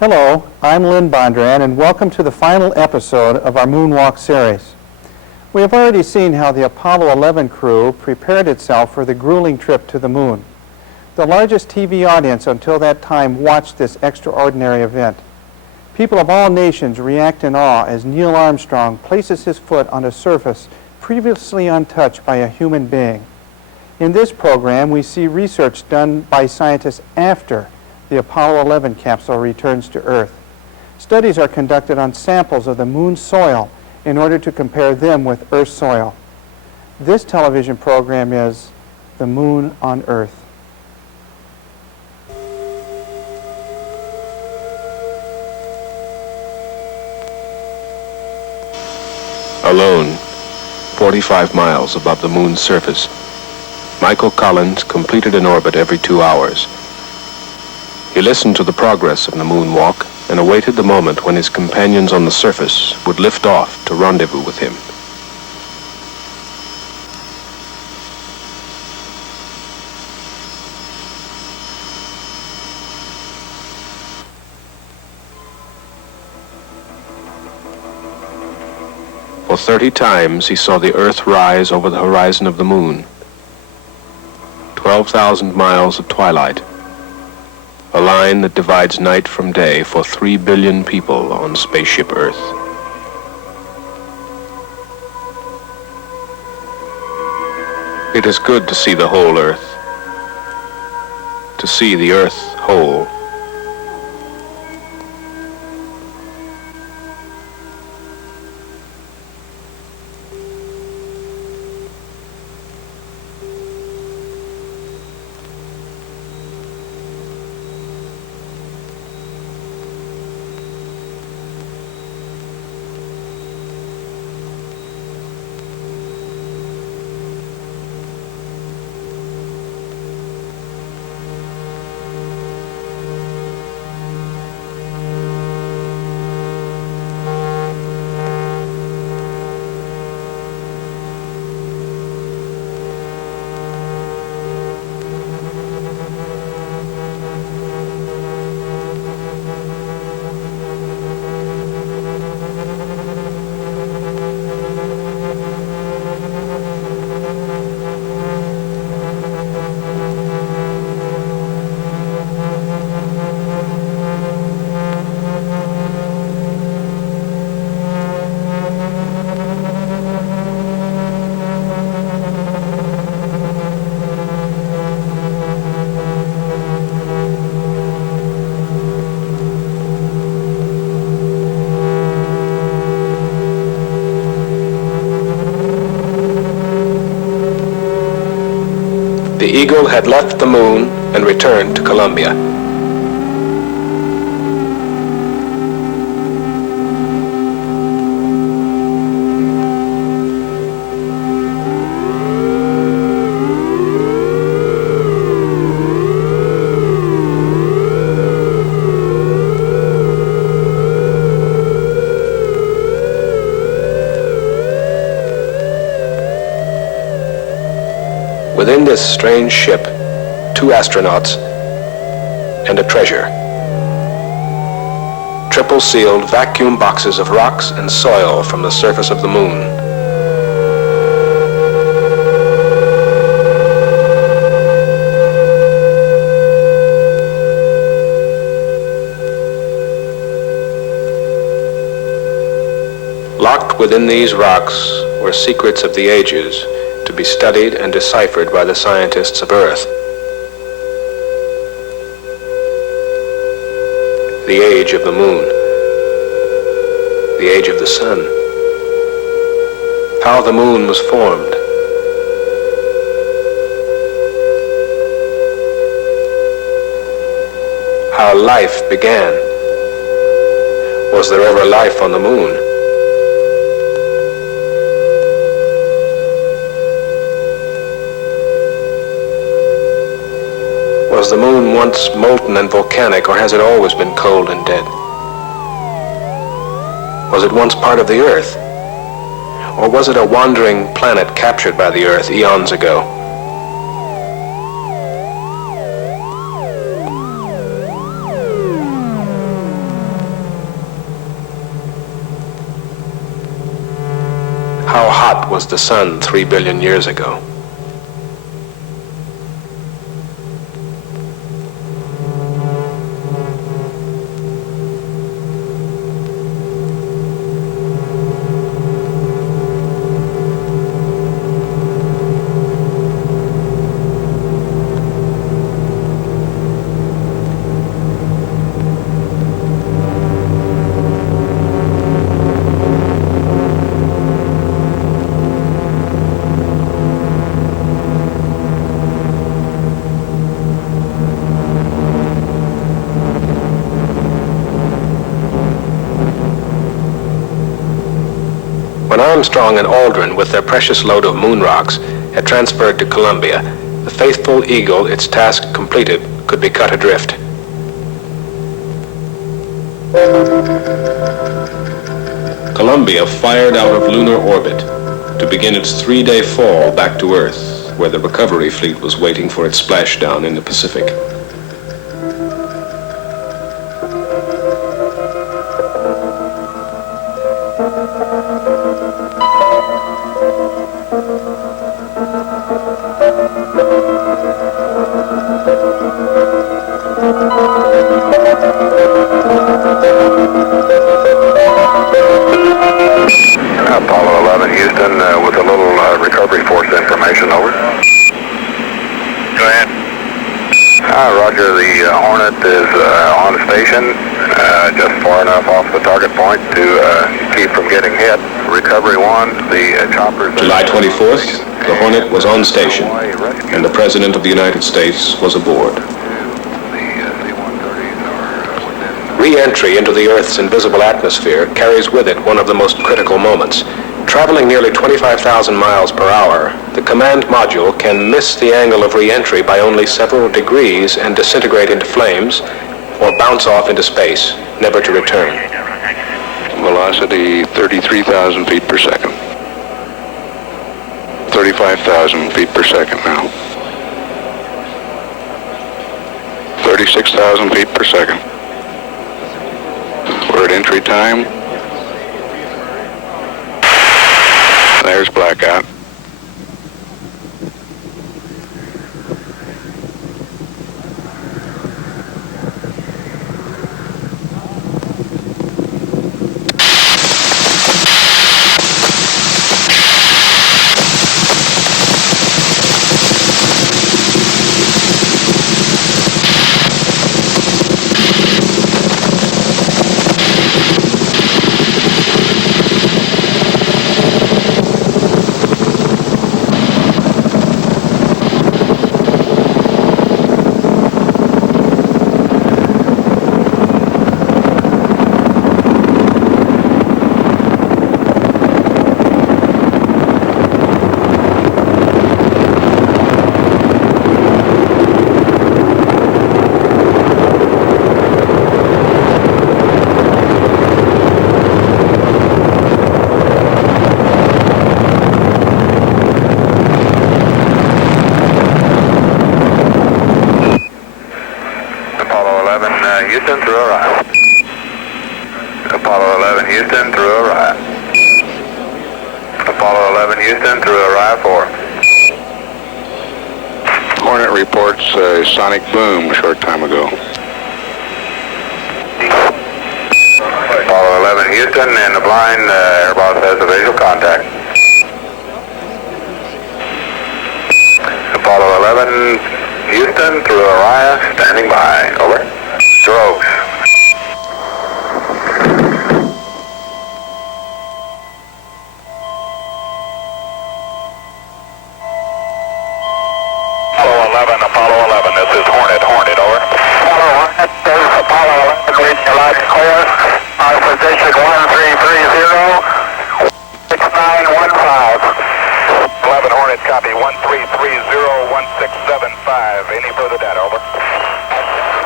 Hello, I'm Lynn Bondran, and welcome to the final episode of our Moonwalk series. We have already seen how the Apollo 11 crew prepared itself for the grueling trip to the moon. The largest TV audience until that time watched this extraordinary event. People of all nations react in awe as Neil Armstrong places his foot on a surface previously untouched by a human being. In this program, we see research done by scientists after the Apollo 11 capsule returns to Earth. Studies are conducted on samples of the moon's soil in order to compare them with Earth's soil. This television program is The Moon on Earth. Alone, 45 miles above the moon's surface, Michael Collins completed an orbit every 2 hours. He listened to the progress of the moonwalk and awaited the moment when his companions on the surface would lift off to rendezvous with him. For 30 times he saw the Earth rise over the horizon of the moon. 12,000 miles of twilight. A line that divides night from day for 3 billion people on spaceship Earth. It is good to see the whole Earth, to see the Earth whole. The Eagle had left the moon and returned to Columbia. Within this strange ship, 2 astronauts and a treasure. Triple-sealed vacuum boxes of rocks and soil from the surface of the moon. Locked within these rocks were secrets of the ages, to be studied and deciphered by the scientists of Earth. The age of the moon, the age of the sun, How the moon was formed. How life began. Was there ever life on the moon? Was the moon once molten and volcanic, or has it always been cold and dead? Was it once part of the Earth? Or was it a wandering planet captured by the Earth eons ago? How hot was the sun 3 billion years ago? When Armstrong and Aldrin, with their precious load of moon rocks, had transferred to Columbia, the faithful Eagle, its task completed, could be cut adrift. Columbia fired out of lunar orbit to begin its 3-day fall back to Earth, where the recovery fleet was waiting for its splashdown in the Pacific. Apollo 11, Houston, with a little recovery force information, over. Go ahead. Roger, the Hornet is on station, just far enough off the target point to keep from getting hit. Recovery 1, the choppers... July 24th, the Hornet was on station, and the President of the United States was aboard. Re-entry into the Earth's invisible atmosphere carries with it one of the most critical moments. Traveling nearly 25,000 miles per hour, the command module can miss the angle of re-entry by only several degrees and disintegrate into flames, or bounce off into space, never to return. Velocity 33,000 feet per second. 35,000 feet per second now. 36,000 feet per second. We're at entry time. There's blackout. Houston through arrival. Apollo 11 Houston through arrival. Apollo 11 Houston through arrival 4. Hornet reports a sonic boom a short time ago. Apollo 11 Houston in the blind, Air Boss has a visual contact. Apollo 11 Houston through Orion, standing by. Over. Strokes. 11, Apollo 11. This is Hornet. Hornet, over. Apollo Hornet, this is Apollo 11. Reading your loud and clear. Our position 1330, 6915. 11 Hornet, copy. 1330, 1675. Any further data, over.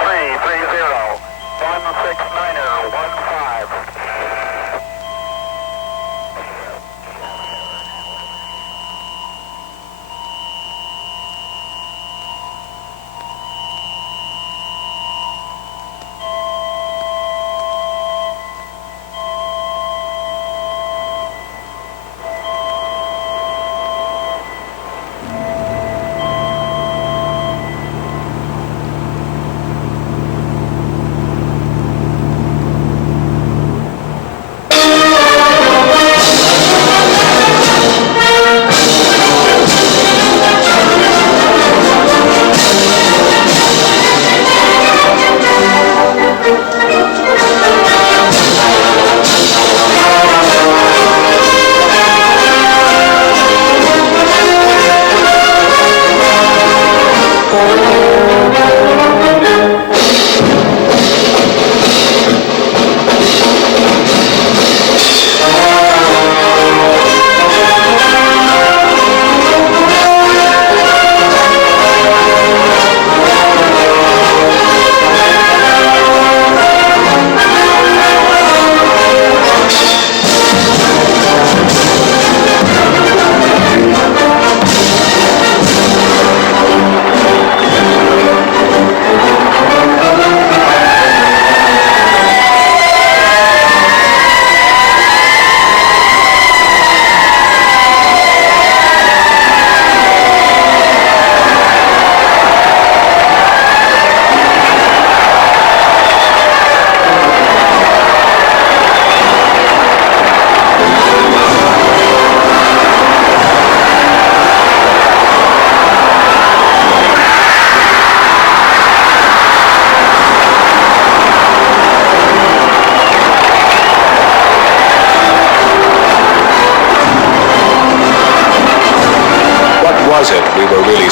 330, 16915.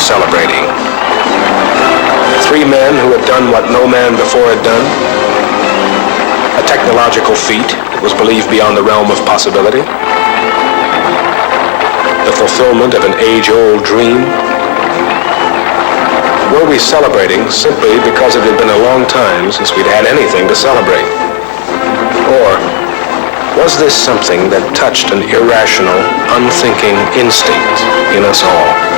Celebrating. 3 men who had done what no man before had done. A technological feat that was believed beyond the realm of possibility. The fulfillment of an age-old dream. Were we celebrating simply because it had been a long time since we'd had anything to celebrate? Or was this something that touched an irrational, unthinking instinct in us all?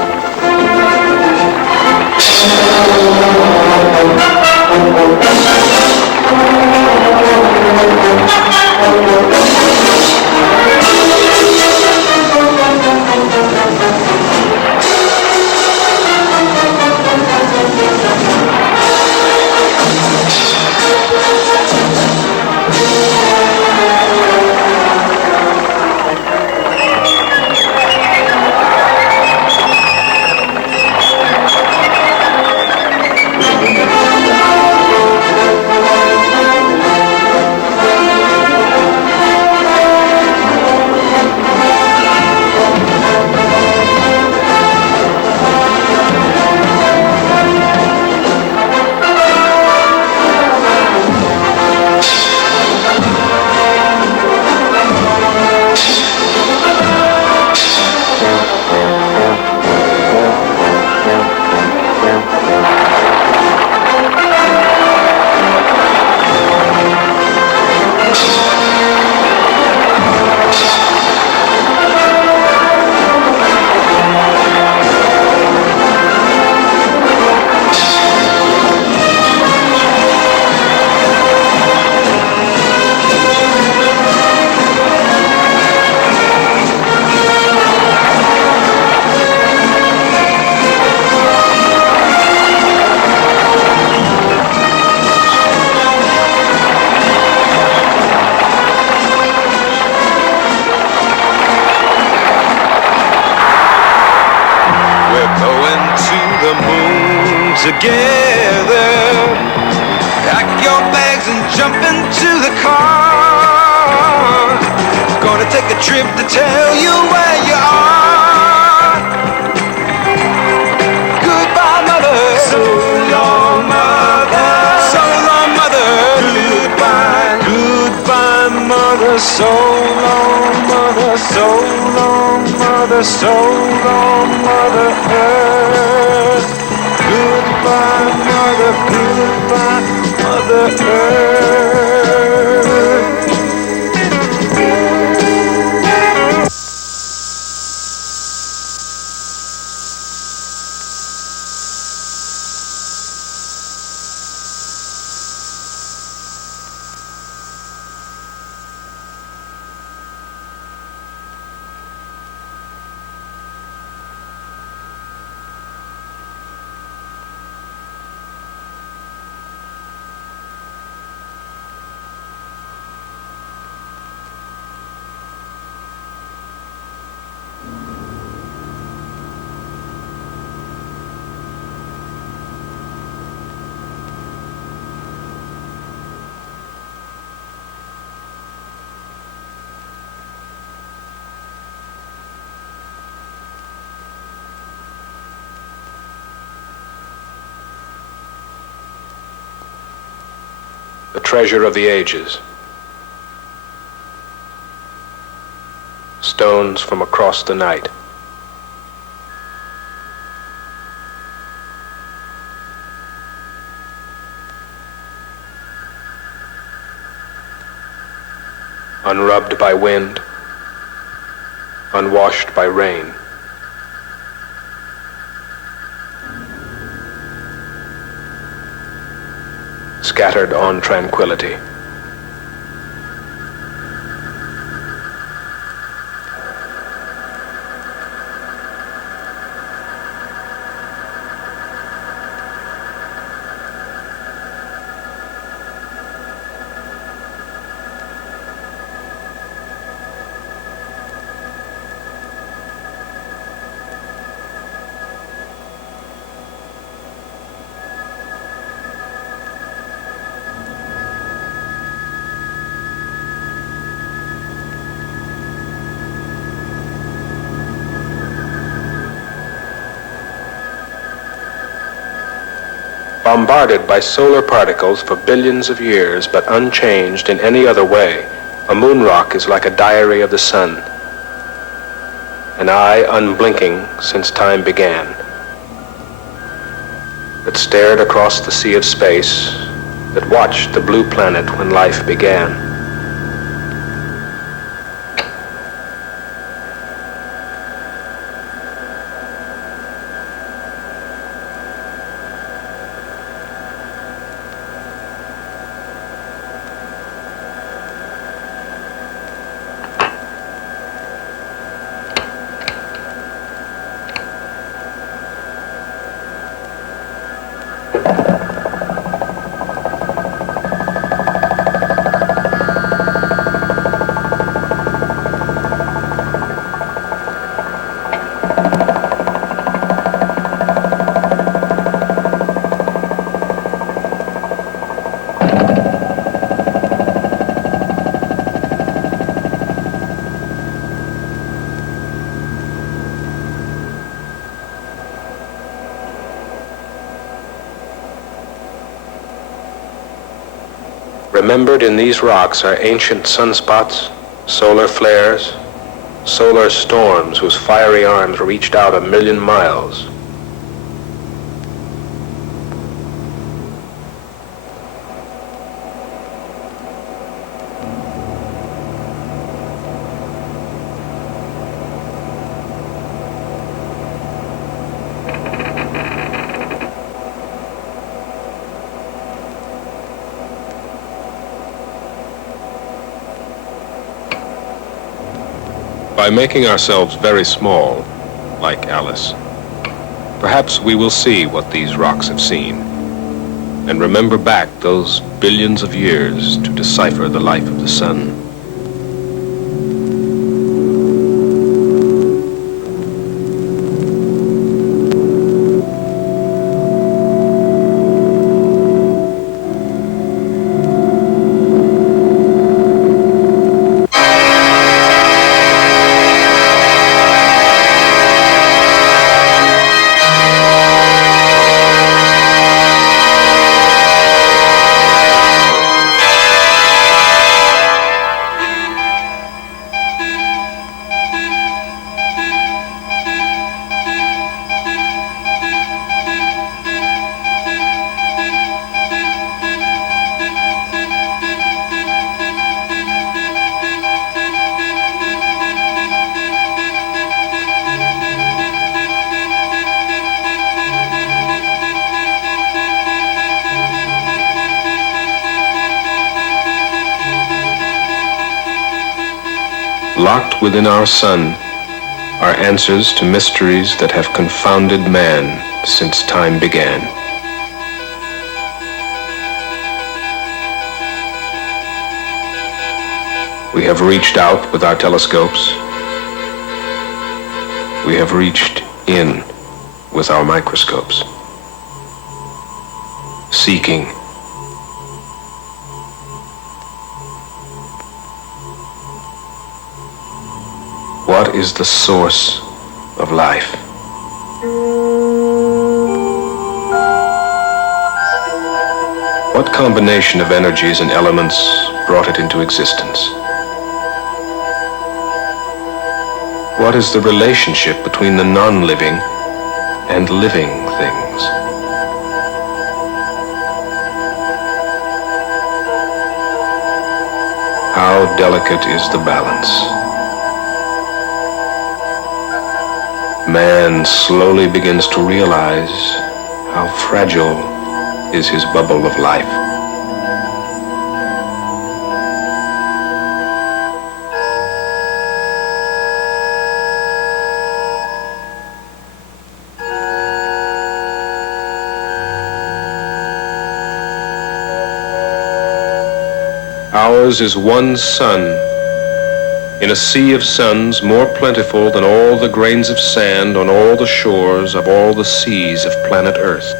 Together, pack your bags and jump into the car. Gonna take a trip to tell you where you are. Goodbye, mother, soul on Mother Earth. Goodbye, Mother, goodbye, Mother Earth. The treasure of the ages. Stones from across the night. Unrubbed by wind, unwashed by rain. Scattered on tranquility. Bombarded by solar particles for billions of years, but unchanged in any other way, a moon rock is like a diary of the sun. An eye unblinking since time began, that stared across the sea of space, that watched the blue planet when life began. Remembered in these rocks are ancient sunspots, solar flares, solar storms whose fiery arms reached out 1,000,000 miles. By making ourselves very small, like Alice, perhaps we will see what these rocks have seen, and remember back those billions of years to decipher the life of the sun. Locked within our sun are answers to mysteries that have confounded man since time began. We have reached out with our telescopes. We have reached in with our microscopes, seeking. What is the source of life? What combination of energies and elements brought it into existence? What is the relationship between the non-living and living things? How delicate is the balance? Man slowly begins to realize how fragile is his bubble of life. Ours is one sun, in a sea of suns more plentiful than all the grains of sand on all the shores of all the seas of planet Earth.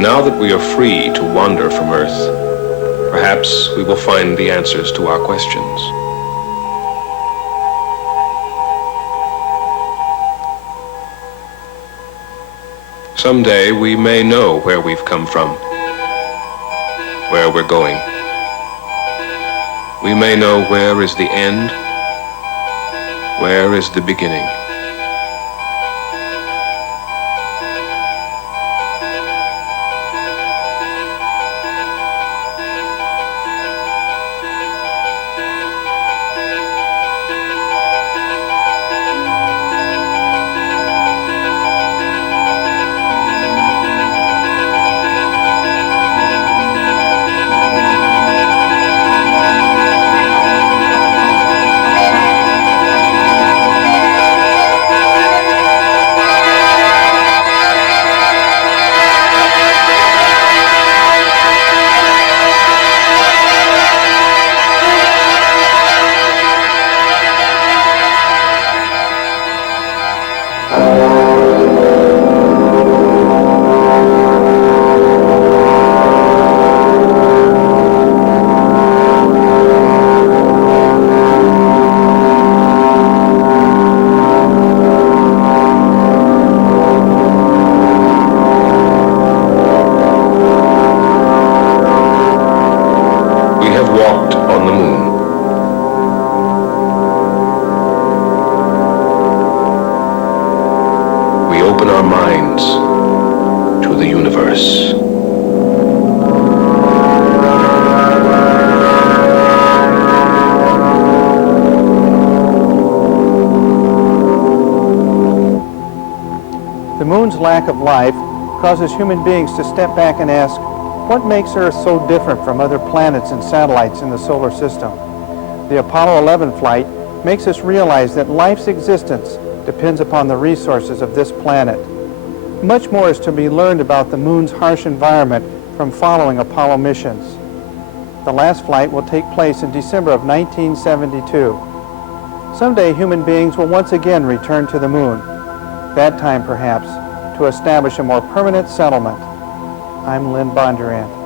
Now that we are free to wander from Earth, perhaps we will find the answers to our questions. Someday we may know where we've come from, where we're going. We may know where is the end, where is the beginning. Our minds to the universe. The moon's lack of life causes human beings to step back and ask, what makes Earth so different from other planets and satellites in the solar system? The Apollo 11 flight makes us realize that life's existence depends upon the resources of this planet. Much more is to be learned about the moon's harsh environment from following Apollo missions. The last flight will take place in December of 1972. Someday human beings will once again return to the moon, that time perhaps to establish a more permanent settlement. I'm Lynn Bondurant.